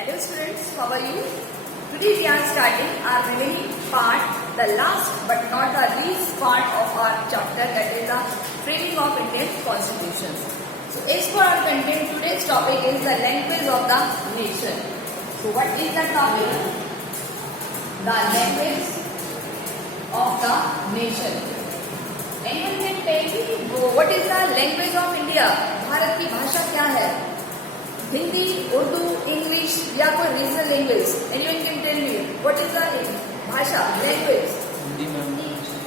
Hello students, how are you? Today we are starting our remaining part, the last but not the least part of our chapter, that is the framing of Indian Constitution. So as per our content, today's topic is the language of the nation. So what is the topic? The language of the nation. Anyone can tell me what is the language of India? Bharat की भाषा क्या है? Hindi, Urdu, English या कोई regional language? Anyone can tell me what is the bhasha language?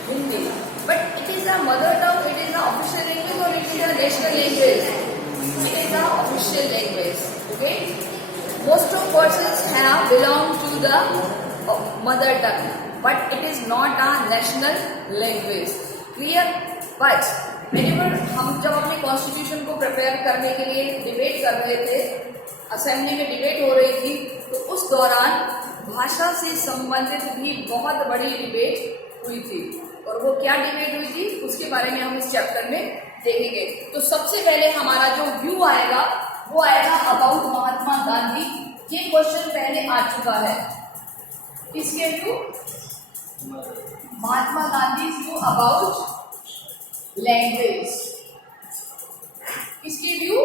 Hindi. But it is the mother tongue, it is the official language or it is the national language? It is the official language. Okay, most of persons have belong to the mother tongue, but it is not a national language. Clear? But हम जब अपने constitution को prepare करने के लिए debate कर रहे थे, असेंबली में डिबेट हो रही थी, तो उस दौरान भाषा से संबंधित भी बहुत बड़ी डिबेट हुई थी. और वो क्या डिबेट हुई थी उसके बारे में हम इस चैप्टर में देखेंगे. तो सबसे पहले हमारा जो व्यू आएगा वो आएगा अबाउट महात्मा गांधी. ये क्वेश्चन पहले आ चुका है. इसके view, Mahatma Gandhi view about language. किसके व्यू?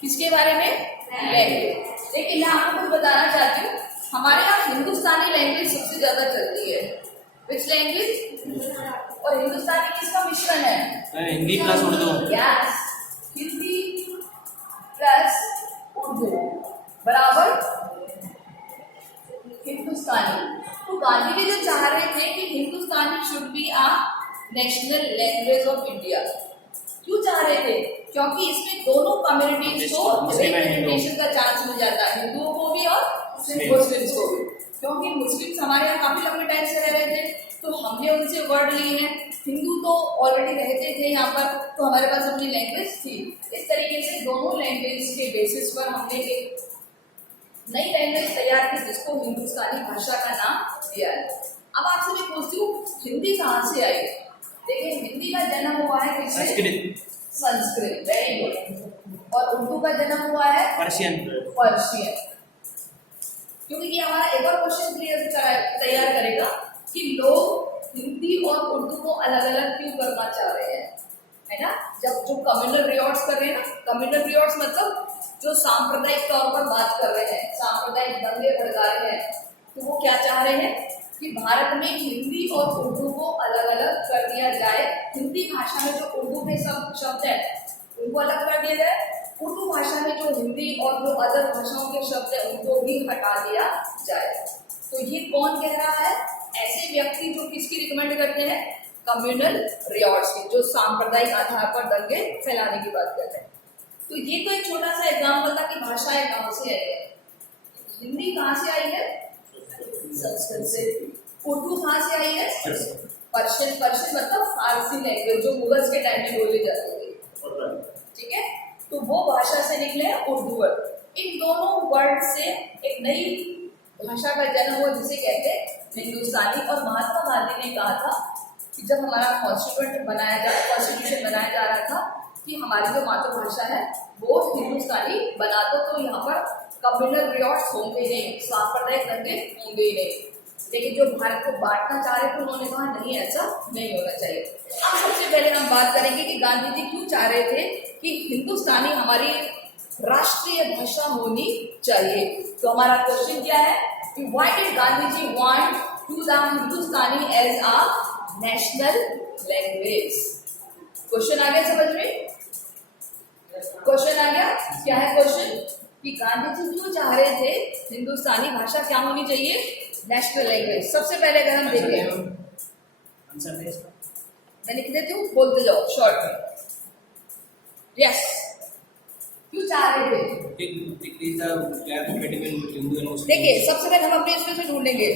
किसके बारे में? लैंग्वेज. लेकिन मैं आपको कुछ बताना चाहती हूँ, हमारे यहाँ हिंदुस्तानी लैंग्वेज सबसे ज्यादा चलती है. Which language? और हिंदुस्तानी किसका मिश्रण है? Hindi plus Urdu. Yes, Hindi plus Urdu बराबर हिंदुस्तानी. तो गांधी जी जो चाह रहे थे कि Hindustani should be a national language of India. क्यों चाह रहे थे? क्योंकि इसमें दोनों कम्युनिटीज को रिप्रेजेंटेशन का चांस मिल जाता है, हिंदुओं को भी और मुस्लिम्स को भी. क्योंकि मुस्लिम्स हमारे यहाँ काफी लंबे टाइम से रह रहे थे, तो हमने उनसे वर्ड लिए हैं. हिंदू तो ऑलरेडी रहते थे यहाँ पर, तो हमारे पास अपनी लैंग्वेज थी. इस तरीके से दोनों लैंग्वेज के बेसिस पर हमने एक नई लैंग्वेज तैयार की जिसको हिंदुस्तानी भाषा का नाम दिया है. अब आपसे मैं पूछती हूँ, हिंदी कहाँ से आई? देखिए, हिंदी का जन्म हुआ है किससे? संस्कृत. Very good. और उर्दू का जन्म हुआ है पर्शियन. क्योंकि ये हमारा एक और क्वेश्चन क्लियर तैयार करेगा कि लोग हिंदी और उर्दू को अलग अलग क्यों करना चाह रहे हैं, है ना? जब जो कम्युनल रियॉर्ड्स कर रहे हैं ना, कम्युनल रियॉर्ड्स मतलब जो सांप्रदायिक तौर पर बात कर रहे हैं, सांप्रदायिक दंगे भड़का रहे हैं, तो वो क्या चाह रहे हैं कि भारत में हिंदी और उर्दू को अलग अलग कर दिया जाए. हिंदी भाषा में जो उर्दू के शब्द है उनको अलग कर दिया जाए, उर्दू भाषा में जो हिंदी और जो अदर भाषाओं के शब्द है उनको भी हटा दिया जाए. तो ये कौन कह रहा है? ऐसे व्यक्ति जो किसकी रिकमेंड करते हैं? कम्युनल रियॉर्ड्स की, जो सांप्रदायिक आधार पर दंगे फैलाने की बात करते हैं. तो ये तो एक छोटा सा एग्जाम्पल था कि भाषाएं कहाँ से आई है. हिंदी कहाँ से आई है? संस्कृत से. उर्दू कहाँ से आई है? पर्शियन. पर्शियन मतलब फारसी लैंग्वेज जो मुगल्स के टाइम में बोली जाती थी. ठीक है, तो वो भाषा से निकले हैं उर्दू वर्ड. इन दोनों वर्ड से एक नई भाषा का जन्म हुआ जिसे कहते हैं हिंदुस्तानी. और महात्मा गांधी ने कहा था कि जब हमारा कॉन्स्टिट्यूशन बनाया जा रहा था कि हमारी जो मातृभाषा है वो हिंदुस्तानी बना दो, तो यहाँ पर कम्युनल रियॉर्ड्स होंगे नहीं, सांप्रदायिक दंगे होंगे ही नहीं. लेकिन जो भारत को बांटना चाह रहे थे उन्होंने कहा नहीं, ऐसा नहीं होना चाहिए. अब सबसे पहले हम बात करेंगे कि गांधी जी क्यों चाह रहे थे कि हिंदुस्तानी हमारी राष्ट्रीय भाषा होनी चाहिए. तो हमारा क्वेश्चन क्या है कि why did Gandhi ji want to the Hindustani as a national language? Question आ गया समझ में? क्वेश्चन आ गया. क्या है क्वेश्चन? कि गांधी जी क्यों चाह रहे थे हिंदुस्तानी भाषा क्या होनी चाहिए? National language. सबसे पहले अगर हम देखें, मैं लिख देती हूँ, बोलते जाओ शॉर्ट में. यस, क्यों चाह रहे थे? देखिए, सबसे पहले हम अपने इसमें से ढूंढेंगे.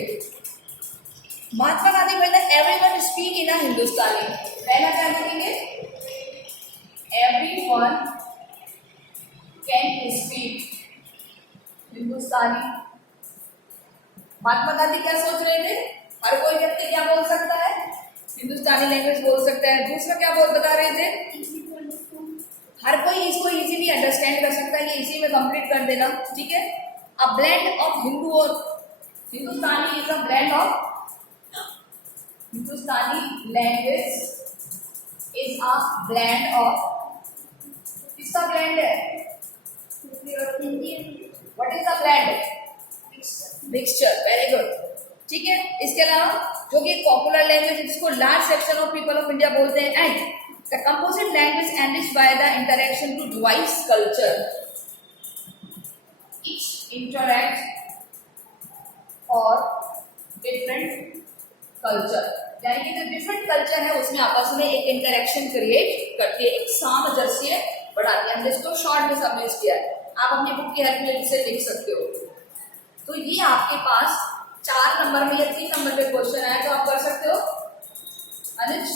महात्मा गांधी पहले एवरीवन स्पीक इन अ हिंदुस्तानी. पहला क्या ढूंढेंगे? एवरीवन कैन स्पीक हिंदुस्तानी. महात्मा गांधी क्या सोच रहे थे? हर कोई व्यक्ति क्या बोल सकता है? हिंदुस्तानी लैंग्वेज बोल सकता है. दूसरा क्या बता रहे थे? हर कोई इसको इजीली अंडरस्टैंड कर सकता है, ये इसी में कंप्लीट कर देना, ठीक है। अ ब्लेंड ऑफ हिंदू और Hindustani is a blend of Hindustani language is a blend of, किसका ब्लेंड है? What is the blend? Mixture, very good, ठीक है। इसके अलावा जो कि पॉपुलर लैंग्वेज जिसको large section of people of India बोलते हैं, and the composite language enriched by the interaction to diverse culture, each interact और डिफरेंट कल्चर, यानी कि जो डिफरेंट कल्चर है उसमें आपस में एक इंटरेक्शन क्रिएट करती है, एक सामंजस्य बढ़ाती है। हमने इसको शॉर्ट में समझ किया है, आप अपनी बुक की हेल्प में इसे लिख सकते हो। तो ये आपके पास 4 नंबर में या 3 नंबर पे क्वेश्चन आया, तो आप कर सकते हो। अनुज,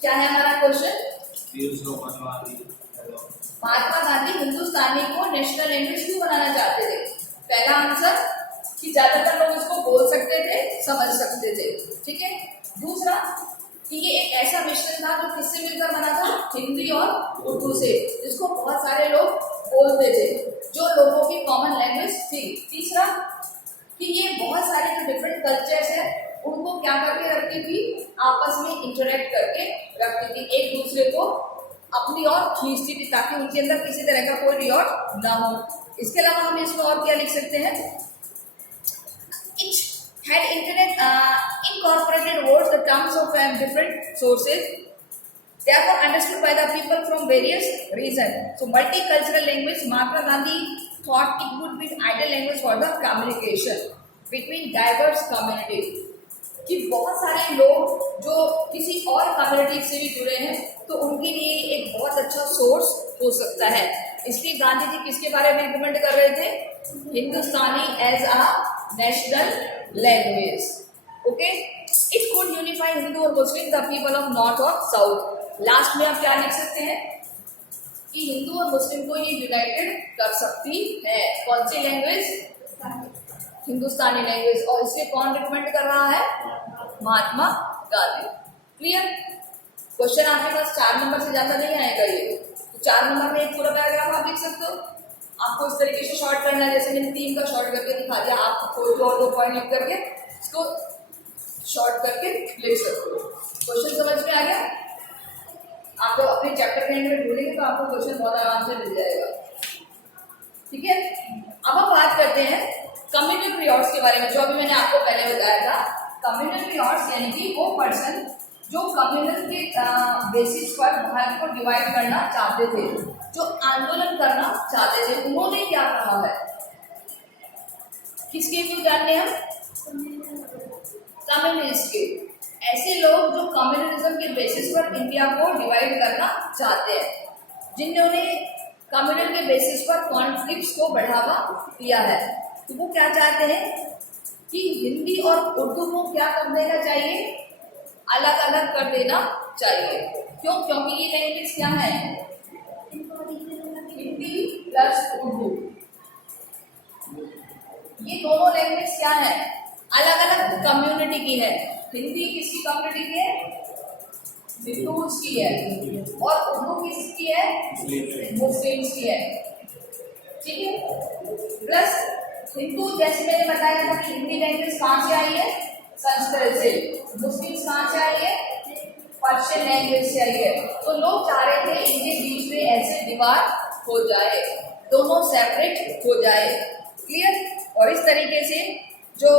क्या है हमारा क्वेश्चन? महात्मा गांधी हिंदुस्तानी को नेशनल लैंग्वेज क्यों बनाना चाहते थे? पहला आंसर कि ज्यादातर लोग इसको बोल सकते थे, समझ सकते थे, ठीक है। दूसरा कि ये एक ऐसा मिश्रण था जो किससे मिलकर बना था? हिंदी और उर्दू से, जिसको बहुत सारे लोग बोलते थे, जो लोगों की कॉमन लैंग्वेज थी। तीसरा कि ये बहुत सारे जो डिफरेंट कल्चर्स है उनको क्या करके रखती थी? आपस में इंटरेक्ट करके रखती थी, एक दूसरे को अपनी ओर खींचती थी, ताकि उनके अंदर किसी तरह का कोई रियॉट ना हो। इसके अलावा हम इसमें और क्या लिख सकते हैं? Etch had incorporated words, the terms of different sources, therefore understood by the people from various regions. So multicultural language, Mahatma Gandhi thought it would be an ideal language for the communication between diverse communities. कि बहुत सारे लोग जो किसी और community से भी जुड़े हैं तो उनके लिए एक बहुत अच्छा सोर्स हो सकता है। इसलिए गांधी जी किसके बारे में इम्प्लीमेंट कर रहे थे? Hindustani as a national language, okay. It could unify Hindu और Muslim, the people of north और साउथ। लास्ट में आप क्या लिख सकते हैं कि हिंदू और मुस्लिम को ये यूनाइटेड कर सकती है। कौन सी लैंग्वेज? हिंदुस्तानी लैंग्वेज। और इसलिए कौन रिकमेंड कर रहा है? महात्मा गांधी। क्लियर? क्वेश्चन आपके पास 4 नंबर से ज्यादा नहीं आएगा ये, तो 4 नंबर में एक पूरा पैराग्राफ आप लिख सकते हो। आपको इस तरीके से शॉर्ट करना है, जैसे मैंने 3 का शॉर्ट करके दिखा दिया, आप कोई और 2 पॉइंट लिख करके इसको शॉर्ट करके लिख सकते हो। क्वेश्चन समझ में आ गया? आप जब अपने चैप्टर के एंड में ढूंढेंगे तो आपको क्वेश्चन बहुत आराम से मिल जाएगा, ठीक है। अब हम बात करते हैं कम्युनल रियॉर्ड्स के बारे में, जो अभी मैंने आपको पहले बताया था। कम्युनल रियॉर्ड्स यानी कि वो पर्सन जो कम्युनल के बेसिस पर भारत को डिवाइड करना चाहते थे, जो आंदोलन करना चाहते थे, उन्होंने क्या कहा है? किसके व्यू जानते हैं हम? कम्युनिस्ट के। ऐसे लोग जो कम्युनलिज्म के बेसिस पर इंडिया को डिवाइड करना चाहते हैं, जिन्होंने कम्युनल के बेसिस पर कॉन्फ्लिक्ट्स को बढ़ावा दिया है, तो वो क्या चाहते हैं कि हिंदी और उर्दू को क्या कर देना चाहिए? अलग अलग कर देना चाहिए। क्यों? क्योंकि ये लैंग्वेज क्या है? हिंदी प्लस उर्दू, ये दोनों लैंग्वेज क्या है? अलग अलग कम्युनिटी की है। हिंदी किसकी कम्युनिटी की है? हिंदूज की है, और उर्दू किसकी है? मुस्लिम्स की है, ठीक है। प्लस हिंदू, जैसे मैंने बताया था कि हिंदी लैंग्वेज कहाँ से आई है? संस्कृत से। मुस्लिम्स कहाँ से आई है? पर्शियन लैंग्वेज से आई है। तो लोग चाह रहे थे इनके बीच में ऐसे दीवार हो जाए, दोनों सेपरेट हो जाए। क्लियर? और इस तरीके से जो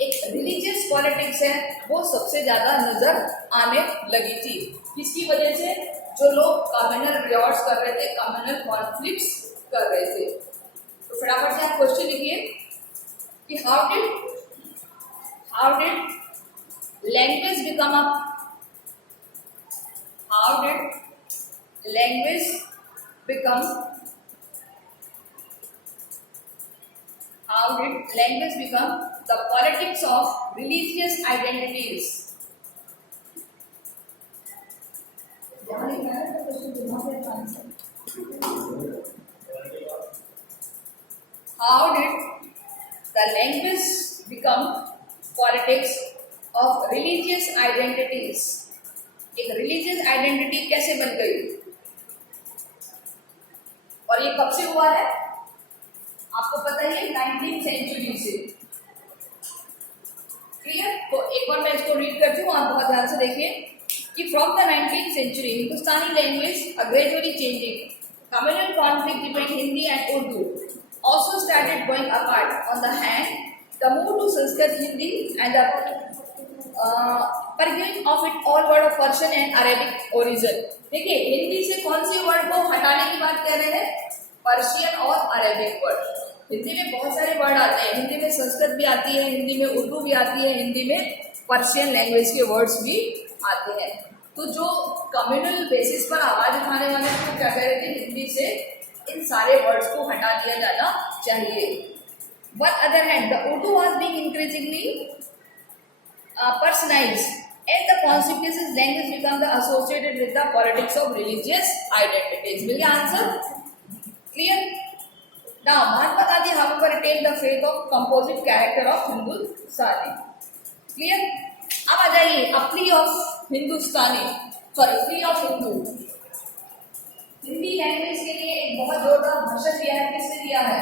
एक रिलीजियस पॉलिटिक्स है वो सबसे ज्यादा नजर आने लगी थी। किसकी वजह से? जो लोग कम्युनल रियॉर्ड्स कर रहे थे, कम्युनल कॉन्फ्लिक्ट्स कर रहे थे। तो फटाफट से आप क्वेश्चन लिखिए कि how did language become a how did language become the politics of religious identities? How did the language become politics of religious identities? एक रिलीजियस आइडेंटिटी कैसे बन गई? और ये कब से हुआ है आपको पता ही है, 19th सेंचुरी से। क्लियर? तो एक बार मैं इसको रीड करती हूँ, आप बहुत ध्यान से देखिए कि from the 19th century Hindustani language are gradually changing, communal conflict between Hindi and Urdu also started going apart. On the hand, the move to Sanskrit, Hindi, and the purging of it all word of Persian and Arabic origin. देखिए हिंदी से कौन सी word को हटाने की बात कह रहे हैं? पर्शियन और अरेबिक वर्ड। हिंदी में बहुत सारे वर्ड आते हैं, हिंदी में संस्कृत भी आती है, हिंदी में उर्दू भी आती है, हिंदी में पर्शियन लैंग्वेज के वर्ड्स भी आते हैं। तो जो कम्युनल बेसिस पर आवाज उठाने वाले तो क्या कह रहे थे, हिंदी से इन सारे वर्ड्स को हटा दिया जाना चाहिए। But other hand, the Urdu was being increasingly personalized, and the consequences language become the associated with the politics of religious identities. Will you answer? Clear? Now, Mahatma Gandhi, however, retained the faith of composite character of Hindustani. Clear? अब आ जाइए plea of Hindustani, sorry plea of Hindu. Hindi language के लिए एक बहुत जोरदार भाषण दिया है, किसने दिया है?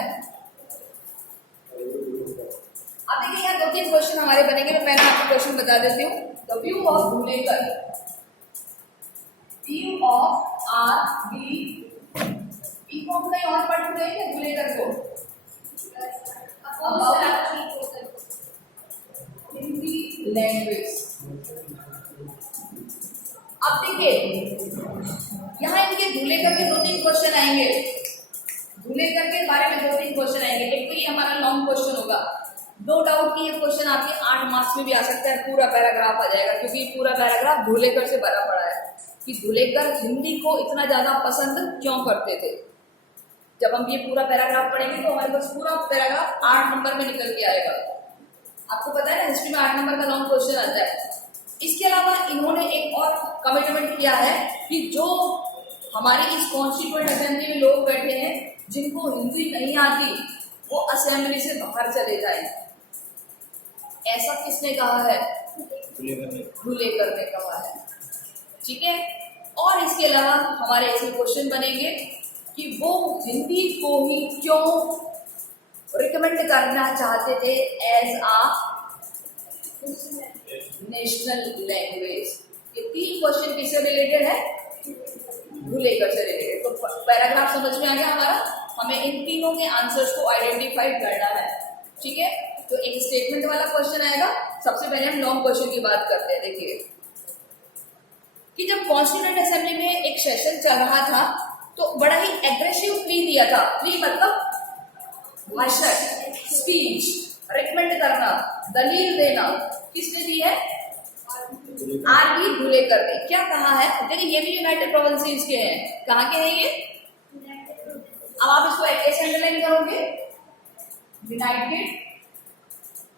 अब देखिए यहाँ 2-3 क्वेश्चन हमारे बनेंगे, मैं पहले आपको क्वेश्चन बता देती हूँ। The view of Dhulekar, view of R B E को कहीं और पढ़ रहे हैं धुलेकर को हिंदी लैंग्वेज। अब देखिए यहाँ इनके धुलेकर के 2-3 क्वेश्चन आएंगे, धुलेकर के बारे में 2-3 क्वेश्चन आएंगे। एक तो ये हमारा लॉन्ग क्वेश्चन होगा, नो डाउट कि ये क्वेश्चन आपके 8 मार्क्स में भी आ सकता है, पूरा पैराग्राफ आ जाएगा, क्योंकि पूरा पैराग्राफ धुलेकर से भरा पड़ा है कि धुलेकर हिंदी को इतना ज्यादा पसंद क्यों करते थे। जब हम ये पूरा पैराग्राफ पढ़ेंगे तो हमारे पास पूरा पैराग्राफ 8 नंबर में निकल के आएगा। आपको पता है ना, हिस्ट्री में 8 नंबर का लॉन्ग क्वेश्चन आता है। इसके अलावा इन्होंने एक और कमिटमेंट किया है कि जो हमारी इस कॉन्स्टिट्यूएंट असेंबली में लोग बैठे हैं जिनको हिंदी नहीं आती वो असेंबली से बाहर चले जाए। ऐसा किसने कहा है? धुलेकर ने कहा है। ठीक है, और इसके अलावा हमारे ऐसे क्वेश्चन बनेंगे कि वो हिंदी को ही क्यों रिकमेंड करना चाहते थे एज आ नेशनल लैंग्वेज। ये 3 क्वेश्चन किससे रिलेटेड है? धुलेकर से रिलेटेड। तो पैराग्राफ समझ में आ गया हमारा, हमें इन तीनों के आंसर्स को आइडेंटिफाई करना है। ठीक है, तो एक स्टेटमेंट वाला क्वेश्चन आएगा। सबसे पहले हम लॉन्ग क्वेश्चन की बात करते हैं। देखिए कि जब कॉन्स्टिट्यूएंट असेंबली में एक सेशन चल रहा था तो बड़ा ही एग्रेसिव प्ली दिया था। प्ली मतलब भाषण, स्पीच, रिकमेंड करना, दलील देना। किसने दी है? आर.बी. धुलेकर ने। क्या कहा है? देखिए ये भी यूनाइटेड प्रोविंसेस के हैं। कहाँ के हैं ये? अब आप इसको ऐसे अंडरलाइन करोगे, यूनाइटेड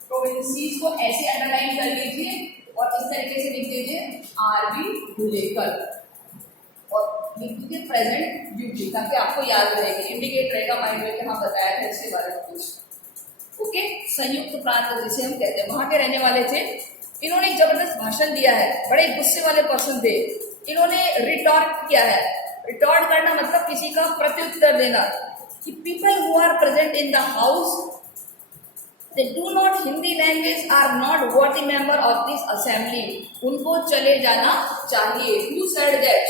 प्रोविंसेस को ऐसे अंडरलाइन कर लीजिए और इस तरीके से लिख दीजिए आर.बी. धुलेकर और लिख दीजिए प्रेजेंट ड्यूटी, ताकि आपको याद रहेगी, इंडिकेट रहेगा माइंड में कि हाँ बताया था इसके बारे में कुछ। ओके, संयुक्त प्रांत जिसे हम कहते हैं, वहां के रहने वाले थे। इन्होंने एक जबरदस्त भाषण दिया है, बड़े गुस्से वाले पर्सन थे। इन्होंने रिटॉर्ट किया है। रिटॉर्ट करना मतलब किसी का प्रत्युत्तर देना कि people who are present in the house they do not Hindi language are not worthy member of this assembly. उनको चले जाना चाहिए। Who said that?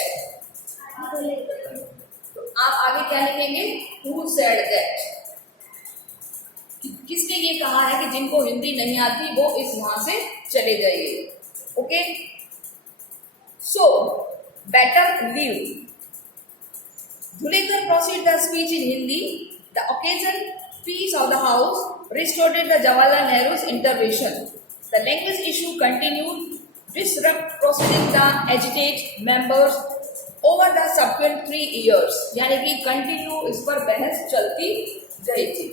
तो आप आगे क्या लिखेंगे? Who said that? किसने ये कहा है कि जिनको हिंदी नहीं आती वो इस वहां से चले जाइए। Okay, so better leave. Dhulekar proceeded the speech in Hindi. The occasion peace of the house restored the Jawaharlal Nehru's intervention. The language issue continued, disrupt proceeding the agitate members over the subsequent 3 years. यानी कि continue इस पर बहस चलती रही थी।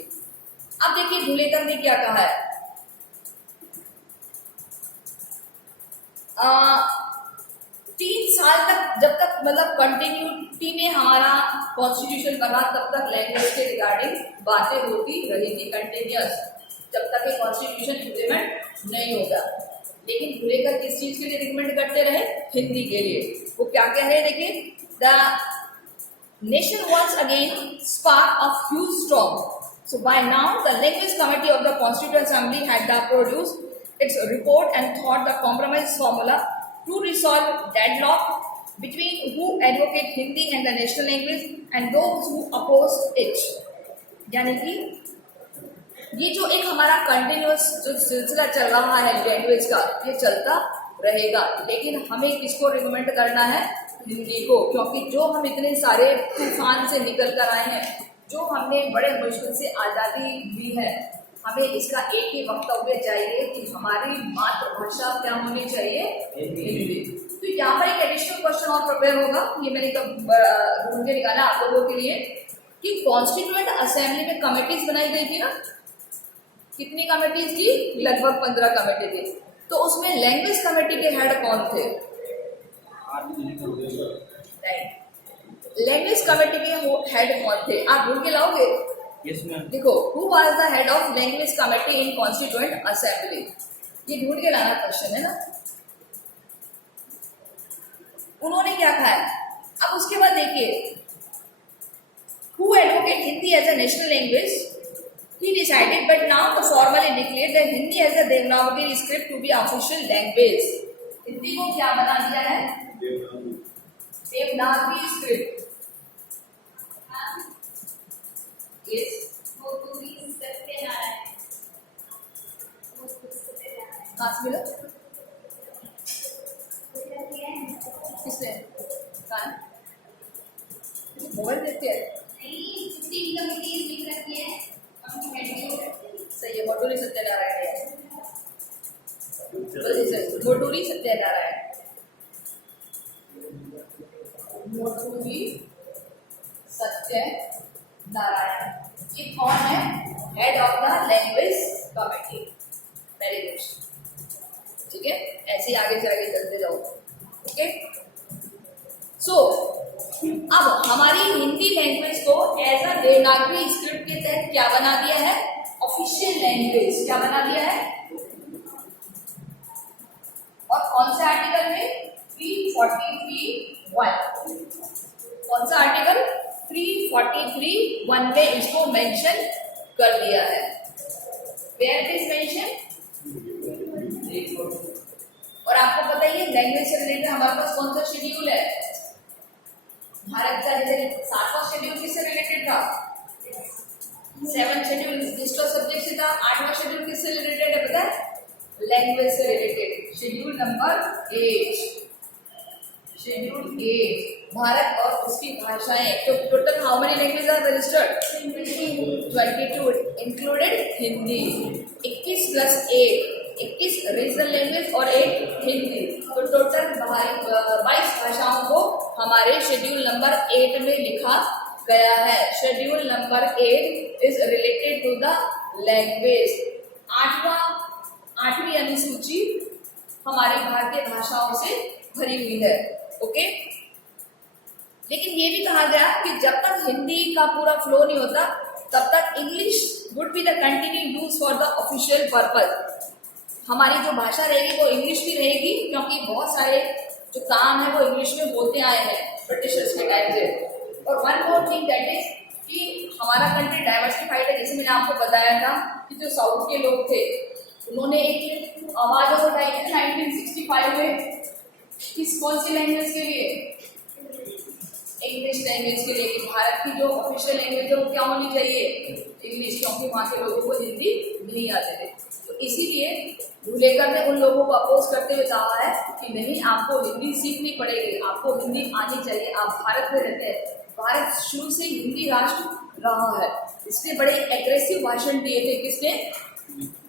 अब देखिए धुलेकर ने क्या कहा है। 3 साल तक, जब तक मतलब कंटिन्यूटी में हमारा कॉन्स्टिट्यूशन बना तब तक लैंग्वेज के रिगार्डिंग बातें होती रही थी कंटिन्यूअस, जब तक ये कॉन्स्टिट्यूशन इम्प्लीमेंट नहीं होगा। लेकिन धुलेकर किस चीज के लिए रिकमेंड करते रहे? हिंदी के लिए। वो क्या कह रहे हैं देखिए, the Nation once again spark a huge storm. So by now, the Language Committee of the Constituent Assembly had produced its report and thought the compromise formula to resolve deadlock between who advocate Hindi and the national language and those who oppose it. यानी कि ये जो एक हमारा continuous जो सिलसिला चल रहा है लैंग्वेज का, ये चलता रहेगा, लेकिन हमें किसको रिकमेंड करना है? हिंदी को, क्योंकि जो हम इतने सारे तूफान से निकल कर आए हैं, जो हमने बड़े मुश्किल से आज़ादी ली है, हमें इसका एक ही वक्तव्य चाहिए कि हमारी मातृभाषा क्या होनी चाहिए? हिंदी। तो यहाँ पर एक एडिशनल क्वेश्चन और प्रिपेयर होगा, ये मैंने ढूंढ के निकाला आप लोगों के लिए, कि कॉन्स्टिट्यूएंट असेंबली में कमेटीज बनाई गई थी ना, कितनी कमेटीज थी? लगभग 15 कमेटी थी। तो उसमें लैंग्वेज कमेटी के हेड कौन थे? लैंग्वेज कमेटी के हेड कौन थे? आप ढूंढ के लाओगे? Yes ma'am. देखो, who was the head of language committee in constituent assembly, ये ढूंढ के लाना क्वेश्चन है ना। उन्होंने क्या कहा? अब उसके बाद देखिए, who advocate Hindi as a national language, he decided but now to formally declare that Hindi as a Devanagari script to be official language. Hindi को क्या बना दिया है? देवनागरी स्क्रिप्ट। कहाँ से मिला? किसने? कहाँ? मोबाइल देखते हैं? सही है, मोटूरी सत्यनारायण है। मोटूरी सत्यनारायण, मोटूरी सत्यनारायण, ये कौन है? Head of the language committee. Very good, ठीक है, ऐसे ही आगे से आगे चलते जाओ। ओके, सो अब हमारी हिंदी लैंग्वेज को एज अ देवनागरी स्क्रिप्ट के तहत क्या बना दिया है? Official language. क्या बना दिया है? और कौन से आर्टिकल में? 343(1). कौन सा आर्टिकल? 343(1) में इसको मेंशन कर दिया है। Where it is mention? और आपको पता ही है लैंग्वेज से रिलेटेड हमारे पास कौन सा शेड्यूल है? भारत का जैसे 7वां शेड्यूल किससे रिलेटेड था? 7th schedule list of subject से था। 8वां शेड्यूल किससे रिलेटेड है पता है? लैंग्वेज से related, schedule number 8। Schedule 8 Bharat और उसकी भाषाएं। तो total how many language are registered? 22 included Hindi. 21 plus 21 regional language और 1 हिंदी। तो टोटल 22 भाषाओं को हमारे शेड्यूल नंबर 8 में लिखा गया है। Schedule number 8 is related to the language. 8वीं अनुसूची हमारी भारतीय भाषाओं से भरी हुई है। ओके, लेकिन ये भी कहा गया कि जब तक हिंदी का पूरा फ्लो नहीं होता तब तक English would be the continue use for the official purpose. हमारी जो भाषा रहेगी वो इंग्लिश भी रहेगी, क्योंकि बहुत सारे जो काम है वो इंग्लिश में होते आए हैं ब्रिटिशर्स के टाइम से। और one more thing that is कि हमारा कंट्री डाइवर्सिफाइड है। जैसे मैंने आपको बताया था कि जो साउथ के लोग थे उन्होंने एक आवाज उठाई थी 1965 में, किस कौन सी लैंग्वेज के लिए? इंग्लिश लैंग्वेज के लिए, कि भारत की जो ऑफिशियल लैंग्वेज है वो क्या होनी चाहिए? इंग्लिश, क्योंकि वहाँ के लोगों को हिंदी नहीं आते थे। तो इसीलिए धुलेकर ने उन लोगों को अपोज करते हुए कहा है कि नहीं, आपको हिंदी सीखनी पड़ेगी, आपको हिंदी आनी चाहिए, आप भारत में रहते हैं, भारत शुरू से हिंदी राष्ट्र रहा है। इसलिए बड़े एग्रेसिव भाषण दिए थे। किसने?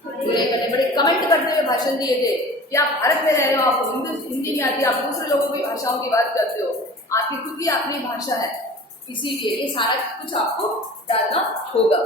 धुलेकर ने बड़े कमेंट करते हुए भाषण दिए थे कि आप भारत में रह रहे हो, आपको हिंदी में आती है, आप दूसरे लोगों की भाषाओं की बात करते हो, आपकी खुद की अपनी भाषा है। इसीलिए ये सारा कुछ आपको डालना होगा।